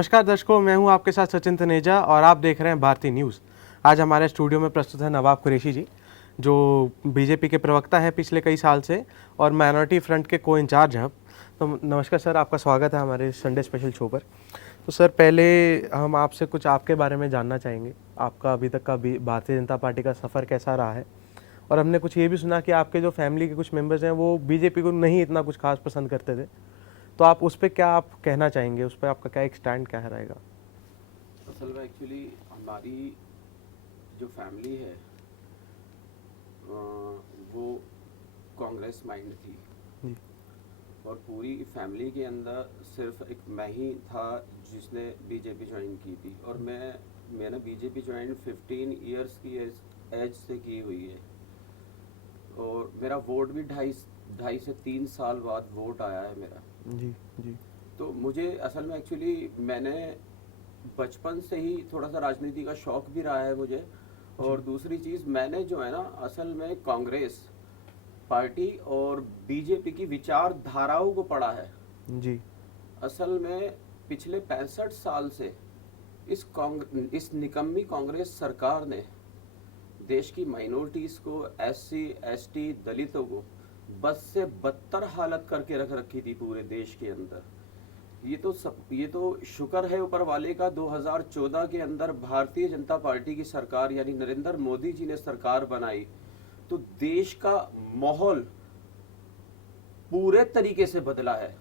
नमस्कार दर्शकों, मैं हूं आपके साथ सचिन तनेजा और आप देख रहे हैं भारतीय न्यूज़। आज हमारे स्टूडियो में प्रस्तुत है नवाब कुरैशी जी, जो बीजेपी के प्रवक्ता हैं पिछले कई साल से और माइनॉरिटी फ्रंट के को इंचार्ज हैं। तो नमस्कार सर, आपका स्वागत है हमारे संडे स्पेशल शो पर। तो सर, पहले हम आपसे कुछ आपके बारे में जानना चाहेंगे। आपका अभी तक का भारतीय जनता पार्टी का सफ़र कैसा रहा है? और हमने कुछ ये भी सुना कि आपके जो फैमिली के कुछ मेंबर्स हैं वो बीजेपी को नहीं इतना कुछ खास पसंद करते थे, तो आप उस पर क्या आप कहना चाहेंगे? उस पर आपका क्या एक स्टैंड क्या रहेगा? असल में एक्चुअली हमारी जो फैमिली है वो कांग्रेस माइंड थी जी। और पूरी फैमिली के अंदर सिर्फ एक मैं ही था जिसने बीजेपी ज्वाइन की थी। और मैंने बीजेपी ज्वाइन 15 इयर्स की एज से की हुई है और मेरा वोट भी ढाई से 3 साल बाद वोट आया है मेरा। जी जी। तो मुझे असल में एक्चुअली मैंने बचपन से ही थोड़ा सा राजनीति का शौक भी रहा है मुझे। और दूसरी चीज़, मैंने जो है ना असल में कांग्रेस पार्टी और बीजेपी की विचारधाराओं को पढ़ा है। जी। असल में पिछले 65 साल से इस निकम्मी कांग्रेस सरकार ने देश की माइनॉरिटीज़ को, एससी एसटी दलितों को बस से बदतर हालत करके रख रखी थी पूरे देश के अंदर। ये तो शुक्र है ऊपर वाले का, 2014 के अंदर भारतीय जनता पार्टी की सरकार यानी नरेंद्र मोदी जी ने सरकार बनाई तो देश का माहौल पूरे तरीके से बदला है।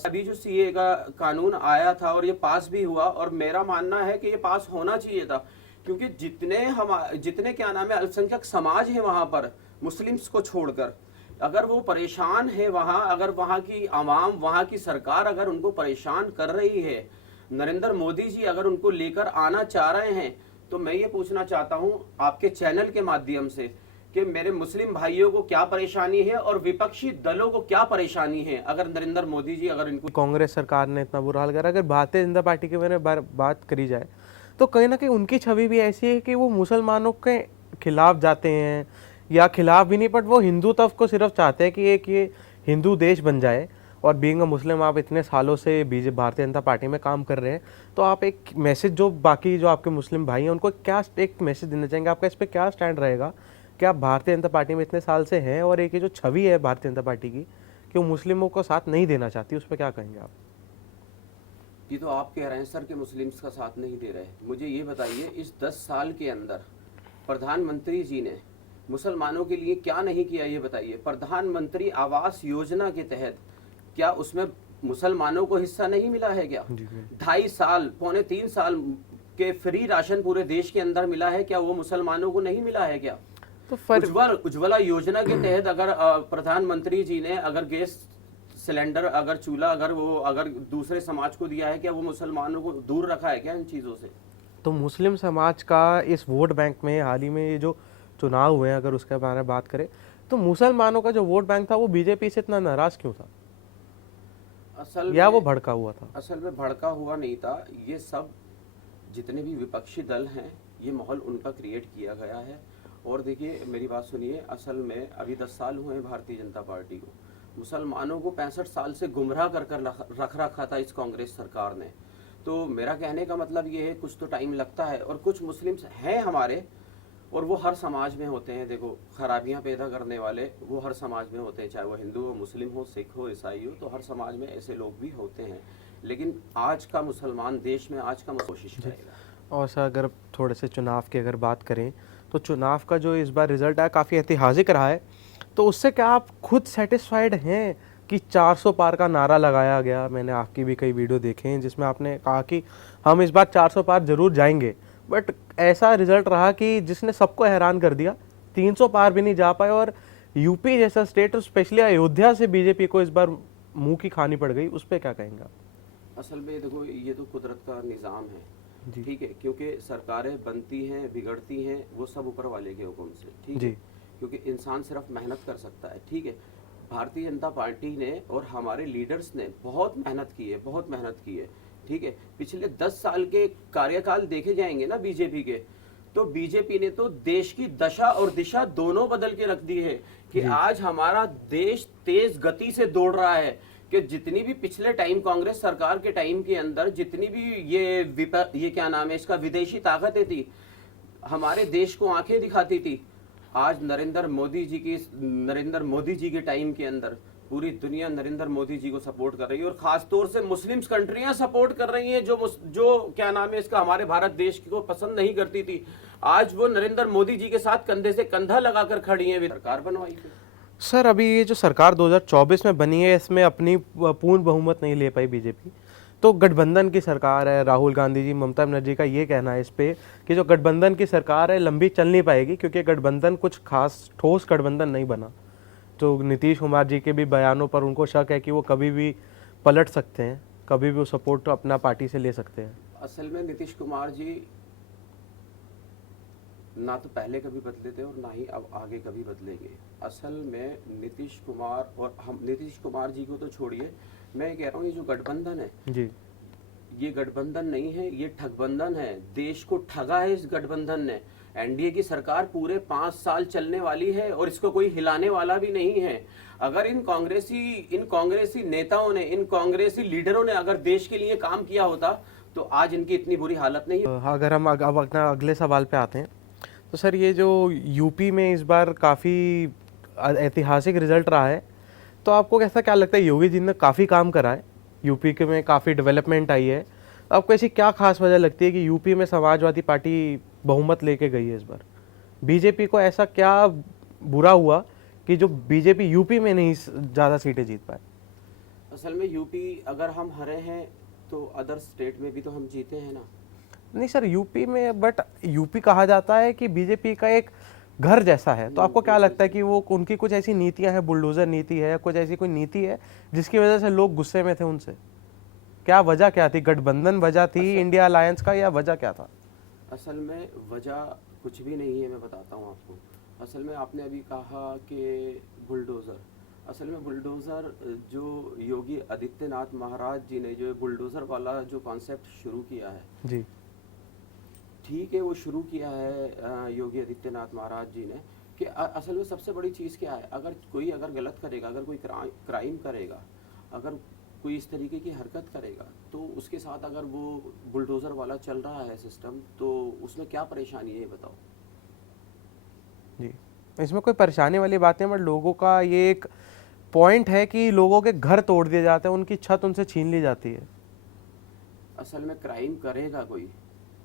अभी जो सीए का कानून आया था और ये पास भी हुआ, और मेरा मानना है कि ये पास होना चाहिए था, क्योंकि जितने क्या नाम है अल्पसंख्यक समाज है वहां पर, मुस्लिम्स को छोड़कर, अगर वो परेशान है वहां, अगर वहां की आवाम, वहां की सरकार अगर उनको परेशान कर रही है, नरेंद्र मोदी जी अगर उनको लेकर आना चाह रहे हैं, तो मैं ये पूछना चाहता हूं आपके चैनल के माध्यम से कि मेरे मुस्लिम भाइयों को क्या परेशानी है और विपक्षी दलों को क्या परेशानी है अगर नरेंद्र मोदी जी अगर इनको। कांग्रेस सरकार ने इतना बुरा हाल करा। अगर भारतीय जनता पार्टी के बारे में बात करी जाए तो कहीं ना कहीं उनकी छवि भी ऐसी है कि वो मुसलमानों के खिलाफ जाते हैं, या खिलाफ भी नहीं, बट वो हिंदू तब को सिर्फ चाहते हैं कि एक ये हिंदू देश बन जाए। और बीइंग अ मुस्लिम, आप इतने सालों से भारतीय जनता पार्टी में काम कर रहे हैं, तो आप एक मैसेज जो बाकी जो आपके मुस्लिम भाई हैं उनको क्या एक मैसेज देना चाहेंगे? आपका इस पर क्या स्टैंड रहेगा कि आप भारतीय जनता पार्टी में इतने साल से हैं और एक ये जो छवि है भारतीय जनता पार्टी की कि वो मुस्लिमों को साथ नहीं देना चाहती, उस पर क्या कहेंगे आप? ये तो आप कह रहे हैं सर कि मुस्लिम्स का साथ नहीं दे रहे। मुझे ये बताइए, इस 10 साल के अंदर प्रधानमंत्री जी ने मुसलमानों के लिए क्या नहीं किया, ये बताइए। प्रधानमंत्री आवास योजना के तहत क्या उसमें मुसलमानों को हिस्सा नहीं मिला है क्या? 2.5 साल, 2.25 साल के फ्री राशन पूरे देश के अंदर मिला है क्या? वो मुसलमानों को नहीं मिला है क्या? तो उज्ज्वला योजना के तहत अगर प्रधानमंत्री जी ने अगर गैस सिलेंडर, अगर चूल्हा, अगर दूसरे समाज को दिया है क्या? वो मुसलमानों को दूर रखा है क्या इन चीजों से? तो मुस्लिम समाज का इस वोट बैंक में हाल ही में ये जो चुनाव हुए हैं, अगर उसके बारे में बात करें, तो मुसलमानों का जो वोट बैंक था वो बीजेपी से इतना नाराज क्यों था? या वो भड़का हुआ था? असल में भड़का हुआ नहीं था। ये सब जितने भी विपक्षी दल हैं, ये माहौल उनका क्रिएट किया गया है। और देखिए मेरी बात सुनिए, असल में अभी 10 साल हुए हैं भारतीय जनता पार्टी को। मुसलमानों को 65 साल से गुमराह कर रख रखा था इस कांग्रेस सरकार ने। तो मेरा कहने का मतलब ये है, कुछ तो टाइम लगता है। और कुछ मुस्लिम्स हैं हमारे, और वो हर समाज में होते हैं। देखो, खराबियां पैदा करने वाले वो हर समाज में होते हैं, चाहे वो हिंदू हो, मुस्लिम हो, सिख हो, ईसाई हो, तो हर समाज में ऐसे लोग भी होते हैं। लेकिन आज का मुसलमान देश में आज का कोशिश करेगा। और सर, अगर थोड़े से चुनाव की अगर बात करें तो चुनाव का जो इस बार रिजल्ट आया काफ़ी ऐतिहासिक रहा है, तो उससे क्या आप खुद सेटिस्फाइड हैं कि 400 पार का नारा लगाया गया? मैंने आपकी भी कई वीडियो देखे हैं जिसमें आपने कहा कि हम इस बार 400 पार जरूर जाएंगे, बट ऐसा रिजल्ट रहा कि जिसने सबको हैरान कर दिया, 300 पार भी नहीं जा पाए। और यूपी जैसा स्टेट, स्पेशली अयोध्या से बीजेपी को इस बार मुंह की खानी पड़ गई, उस पर क्या कहेंगे? असल में देखो, ये तो कुदरत का निज़ाम है, ठीक है, क्योंकि सरकारें बनती हैं, बिगड़ती हैं, वो सब ऊपर वाले के हुक्म से, ठीक है, क्योंकि इंसान सिर्फ मेहनत कर सकता है, ठीक है। भारतीय जनता पार्टी ने और हमारे लीडर्स ने बहुत मेहनत की है, बहुत मेहनत की है, ठीक है। पिछले 10 साल के कार्यकाल देखे जाएंगे ना बीजेपी के, तो बीजेपी ने तो देश की दशा और दिशा दोनों बदल के रख दी है कि आज हमारा देश तेज गति से दौड़ रहा है, कि जितनी भी पिछले टाइम कांग्रेस सरकार के टाइम के अंदर जितनी भी ये क्या नाम है इसका विदेशी ताकतें थी, हमारे देश को आंखें दिखाती थी। आज नरेंद्र मोदी जी के टाइम के अंदर पूरी दुनिया नरेंद्र मोदी जी को सपोर्ट कर रही है और खास तौर से मुस्लिम्स कंट्रियां सपोर्ट कर रही हैं जो क्या नाम है इसका हमारे भारत देश को पसंद नहीं करती थी। आज वो नरेंद्र मोदी जी के साथ कंधे से कंधा लगाकर खड़ी हैं, सरकार बनवाई है। सर अभी ये जो सरकार 2024 में बनी है इसमें अपनी पूर्ण बहुमत नहीं ले पाई बीजेपी, तो गठबंधन की सरकार है, राहुल गांधी जी, ममता बनर्जी का ये कहना है इस पे कि जो गठबंधन की सरकार है लंबी चल नहीं पाएगी क्योंकि गठबंधन कुछ खास ठोस गठबंधन नहीं बना। तो नीतीश कुमार जी के भी बयानों पर उनको शक है कि वो कभी भी पलट सकते हैं, कभी भी वो सपोर्ट तो अपना पार्टी से ले सकते हैं। असल में नीतीश कुमार जी ना तो पहले कभी बदले थे और ना ही अब आगे कभी बदलेंगे। असल में नीतीश कुमार जी को तो छोड़िए, मैं कह रहा हूँ ये जो गठबंधन है जी, ये गठबंधन नहीं है, ये ठगबंधन है। देश को ठगा है इस गठबंधन ने। एनडीए की सरकार पूरे 5 साल चलने वाली है और इसको कोई हिलाने वाला भी नहीं है। अगर इन कांग्रेसी नेताओं ने, इन कांग्रेसी लीडरों ने अगर देश के लिए काम किया होता तो आज इनकी इतनी बुरी हालत नहीं। अगर हम अब अपना अगले सवाल पे आते हैं तो सर ये जो यूपी में इस बार काफ़ी ऐतिहासिक रिजल्ट रहा है, तो आपको कैसा क्या लगता है? योगी जी ने काफ़ी काम करा है, यूपी के में काफ़ी डेवलपमेंट आई है, तो आपको ऐसी क्या खास वजह लगती है कि यूपी में समाजवादी पार्टी बहुमत लेके गई है इस बार? बीजेपी को ऐसा क्या बुरा हुआ कि जो बीजेपी यूपी में नहीं ज़्यादा सीटें जीत पाए? असल में यूपी अगर हम हरे हैं तो अदर स्टेट में भी तो हम जीते हैं ना। नहीं सर, यूपी में, बट यूपी कहा जाता है कि बीजेपी का एक घर जैसा है, तो आपको क्या लगता है कि वो उनकी कुछ ऐसी नीतियां हैं, बुलडोजर नीति है, कुछ ऐसी कोई नीति है जिसकी वजह से लोग गुस्से में थे उनसे? क्या वजह क्या थी? गठबंधन वजह थी इंडिया अलायंस का, या वजह क्या था? असल में वजह कुछ भी नहीं है, मैं बताता हूँ आपको। असल में आपने अभी कहा कि बुलडोज़र, असल में बुलडोज़र जो योगी आदित्यनाथ महाराज जी ने जो बुलडोज़र वाला जो कॉन्सेप्ट शुरू किया है जी, ठीक है, वो शुरू किया है योगी आदित्यनाथ महाराज जी ने कि असल में सबसे बड़ी चीज़ क्या है, अगर कोई गलत करेगा, अगर कोई क्राइम करेगा, अगर कोई इस तरीके की हरकत करेगा तो उसके साथ अगर वो बुलडोज़र वाला चल रहा है सिस्टम, तो उसमें क्या परेशानी है ये बताओ। जी, इसमें कोई परेशानी वाली बात नहीं, बट लोगों का ये एक पॉइंट है कि लोगों के घर तोड़ दिए जाते हैं, उनकी छत उनसे छीन ली जाती है। असल में क्राइम करेगा कोई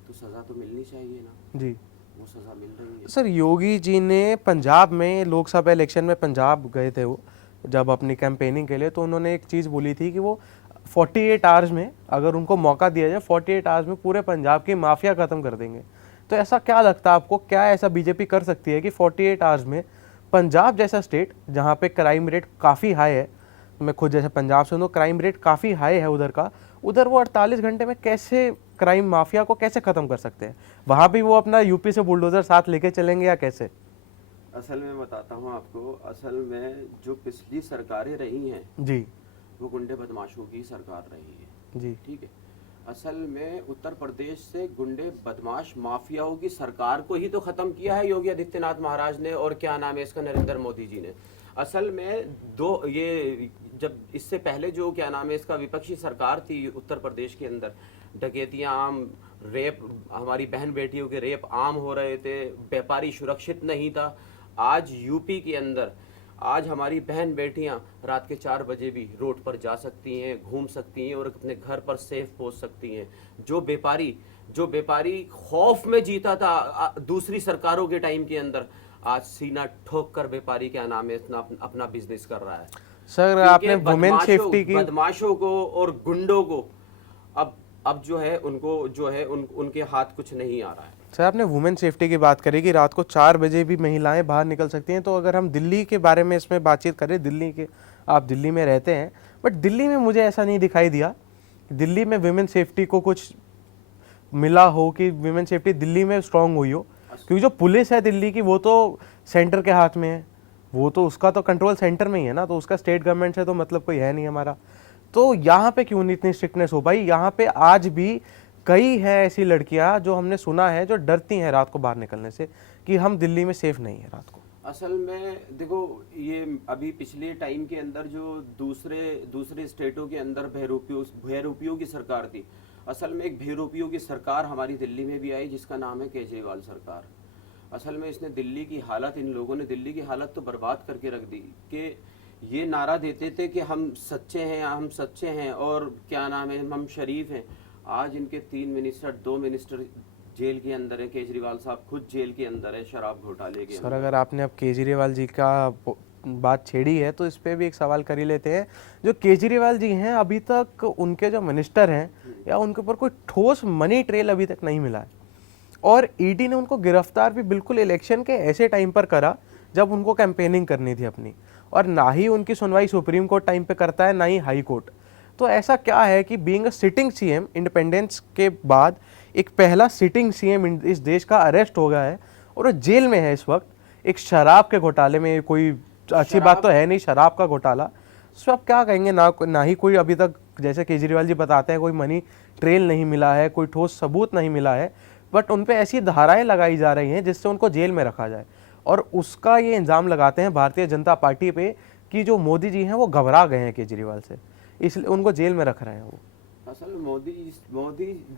तो सज़ा तो मिलनी चाहिए ना। जी, वो सज़ा मिल रही है। सर योगी जी ने पंजाब में लोकसभा इलेक्शन में पंजाब गए थे, वो जब अपनी कैंपेनिंग के लिए, तो उन्होंने एक चीज़ बोली थी कि वो 48 आवर्स में, अगर उनको मौका दिया जाए, 48 आवर्स में पूरे पंजाब की माफिया ख़त्म कर देंगे। तो ऐसा क्या लगता है आपको, क्या ऐसा बीजेपी कर सकती है कि 48 आवर्स में पंजाब जैसा स्टेट जहाँ पे क्राइम रेट काफ़ी हाई है, मैं खुद जैसे पंजाब से हूँ तो क्राइम रेट काफ़ी हाई है उधर का, उधर वो 48 घंटे में कैसे क्राइम माफिया को कैसे ख़त्म कर सकते हैं? वहाँ भी वो अपना यूपी से बुलडोज़र साथ लेके चलेंगे या कैसे? असल में बताता हूँ आपको, असल में जो पिछली सरकारें रही हैं जी वो गुंडे बदमाशों की सरकार रही है। जी, ठीक है, असल में उत्तर प्रदेश से गुंडे बदमाश माफियाओं की सरकार को ही तो खत्म किया है योगी आदित्यनाथ महाराज ने और क्या नाम है इसका नरेंद्र मोदी जी ने। असल में ये जब इससे पहले जो क्या नाम है इसका विपक्षी सरकार थी उत्तर प्रदेश के अंदर, डकैतियां आम, रेप, हमारी बहन बेटियों के रेप आम हो रहे थे, व्यापारी सुरक्षित नहीं था। आज यूपी के अंदर आज हमारी बहन बेटियां रात के 4 बजे भी रोड पर जा सकती हैं, घूम सकती हैं और अपने घर पर सेफ पहुंच सकती हैं। जो व्यापारी खौफ में जीता था दूसरी सरकारों के टाइम के अंदर, आज सीना ठोक कर व्यापारी क्या नाम है अपना बिजनेस कर रहा है। सर आपने वुमेन सेफ्टी की, बदमाशों को और गुंडों को अब जो है उनके हाथ कुछ नहीं आ रहा है। सर आपने वुमेन सेफ्टी की बात करी कि रात को 4 बजे भी महिलाएं बाहर निकल सकती हैं, तो अगर हम दिल्ली के बारे में इसमें बातचीत करें, दिल्ली के, आप दिल्ली में रहते हैं, बट दिल्ली में मुझे ऐसा नहीं दिखाई दिया दिल्ली में वुमेन सेफ्टी को कुछ मिला हो कि वुमेन सेफ्टी दिल्ली में स्ट्रांग हुई हो, क्योंकि जो पुलिस है दिल्ली की वो तो सेंटर के हाथ में है, वो तो उसका तो कंट्रोल सेंटर में ही है ना, तो उसका स्टेट गवर्नमेंट से तो मतलब कोई है नहीं हमारा। तो यहाँ पे क्यों नहीं इतनी स्ट्रिक्टनेस हो पाई? यहाँ पे आज भी कई हैं ऐसी लड़कियां जो हमने सुना है जो डरती हैं रात को बाहर निकलने से कि हम दिल्ली में सेफ नहीं है रात को। असल में देखो, ये अभी पिछले टाइम के अंदर जो दूसरे स्टेटों के अंदर बहरूपियों की सरकार थी, असल में एक बहरूपियों की सरकार हमारी दिल्ली में भी आई जिसका नाम है केजरीवाल सरकार। असल में इसने दिल्ली की हालत, इन लोगों ने दिल्ली की हालत तो बर्बाद करके रख दी कि ये नारा देते थे कि हम सच्चे हैं और क्या नाम है, हम शरीफ हैं। आज इनके 2 मिनिस्टर जेल के अंदर है, केजरीवाल साहब खुद जेल के अंदर है शराब घोटाले के सर अंदर। अगर आपने अब केजरीवाल जी का बात छेड़ी है तो इस पे भी एक सवाल कर ही लेते हैं। जो केजरीवाल जी हैं, अभी तक उनके जो मिनिस्टर हैं या उनके ऊपर कोई ठोस मनी ट्रेल अभी तक नहीं मिला है, और ईडी ने उनको गिरफ्तार भी बिल्कुल इलेक्शन के ऐसे टाइम पर करा जब उनको कैंपेनिंग करनी थी अपनी, और ना ही उनकी सुनवाई सुप्रीम कोर्ट टाइम पे करता है, ना ही हाई कोर्ट। तो ऐसा क्या है कि being a sitting CM, independence के बाद एक पहला सिटिंग सीएम इस देश का अरेस्ट हो गया है और वो जेल में है इस वक्त एक शराब के घोटाले में। कोई अच्छी बात तो है नहीं शराब का घोटाला, तो आप क्या कहेंगे? ना ही कोई अभी तक, जैसे केजरीवाल जी बताते हैं, कोई मनी ट्रेल नहीं मिला है, कोई ठोस सबूत नहीं मिला है, बट उन पे ऐसी धाराएं लगाई जा रही हैं जिससे उनको जेल में रखा जाए, और उसका ये इल्ज़ाम लगाते हैं भारतीय जनता पार्टी पे कि जो मोदी जी हैं वो घबरा गए हैं केजरीवाल से, इसलिए उनको जेल में रख रहे हैं वो। असल मोदी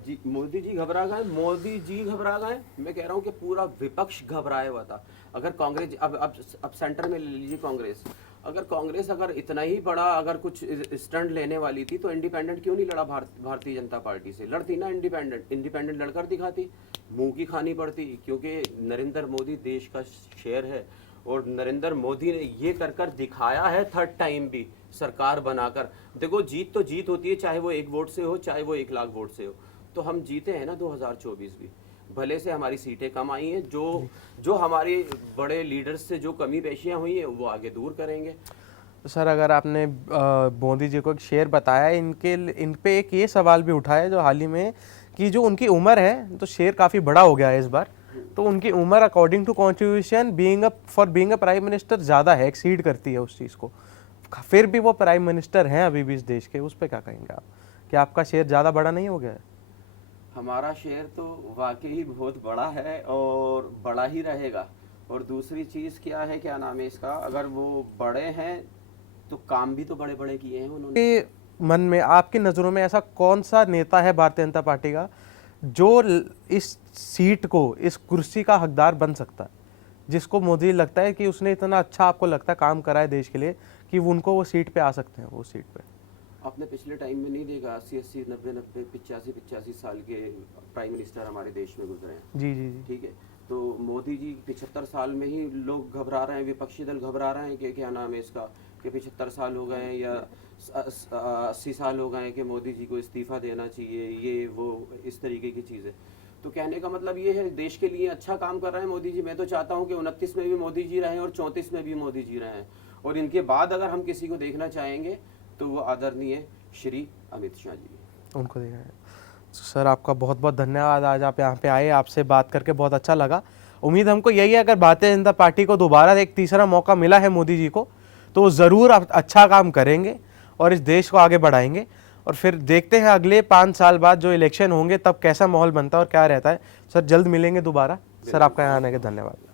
जी घबरा गए। मैं कह रहा हूँ कि पूरा विपक्ष घबराया हुआ था। अगर कांग्रेस अब सेंटर में ले लीजिए कांग्रेस, अगर इतना ही बड़ा अगर कुछ स्टंट लेने वाली थी तो इंडिपेंडेंट क्यों नहीं लड़ा भारतीय जनता पार्टी से? लड़ती ना इंडिपेंडेंट लड़कर दिखाती, मुंह की खानी पड़ती, क्योंकि नरेंद्र मोदी देश का शेर है और नरेंद्र मोदी ने ये कर दिखाया है थर्ड टाइम भी सरकार बनाकर। देखो, जीत तो जीत होती है, चाहे वो 1 वोट से हो, चाहे वो 1 लाख वोट से हो। तो हम जीते हैं ना 2024 भी, भले से हमारी सीटें कम आई हैं, जो हमारे बड़े लीडर्स से जो कमी पेशियां हुई हैं वो आगे दूर करेंगे। तो सर अगर आपने मोदी जी को एक शेर बताया, इन पे एक ये सवाल भी उठाया जो हाल ही में कि जो उनकी उम्र है, तो शेर काफ़ी बड़ा हो गया है इस बार, तो उनकी उम्र according to constitution being a prime minister ज़्यादा है, एक्सीड करती है उस चीज़ को, फिर भी वो प्राइम मिनिस्टर हैं अभी भी इस देश के। उस पर क्या कहेंगे आप कि आपका शेर ज़्यादा बड़ा नहीं हो गया है? हमारा शेर तो वाकई बहुत बड़ा है और बड़ा ही रहेगा। और दूसरी चीज़ क्या है, क्या नाम है इसका, अगर वो बड़े हैं तो काम भी तो बड़े बड़े किए हैं उन्होंने। आपके मन में, आपकी नज़रों में ऐसा कौन सा नेता है भारतीय जनता पार्टी का जो इस सीट को, इस कुर्सी का हकदार बन सकता है, जिसको मोदी लगता है कि उसने इतना अच्छा आपको लगता है काम करा है देश के लिए कि उनको वो सीट पे आ सकते हैं, वो सीट पे? आपने पिछले टाइम में नहीं देखा 80 90 85 साल के प्राइम मिनिस्टर हमारे देश में गुजरे हैं। जी जी जी। ठीक है, तो मोदी जी 75 साल में ही लोग घबरा रहे हैं, विपक्षी दल घबरा रहे हैं कि क्या नाम है इसका, कि 75 साल हो गए हैं या 80 साल हो गए हैं कि मोदी जी को इस्तीफा देना चाहिए, ये वो इस तरीके की चीज़ें। तो कहने का मतलब ये है, देश के लिए अच्छा काम कर रहे हैं मोदी जी। मैं तो चाहता हूँ कि 29 में भी मोदी जी रहें और 34 में भी मोदी जी रहें, और इनके बाद अगर हम किसी को देखना चाहेंगे तो वो आदरणीय श्री अमित शाह जी, उनको देखा है। सर आपका बहुत बहुत धन्यवाद, आज आप यहाँ पे आए, आपसे बात करके बहुत अच्छा लगा। उम्मीद हमको यही है, अगर भारतीय जनता पार्टी को दोबारा एक तीसरा मौका मिला है मोदी जी को, तो वो ज़रूर अच्छा काम करेंगे और इस देश को आगे बढ़ाएंगे। और फिर देखते हैं अगले 5 साल बाद जो इलेक्शन होंगे तब कैसा माहौल बनता है और क्या रहता है। सर जल्द मिलेंगे दोबारा। सर आपका यहाँ आने के धन्यवाद।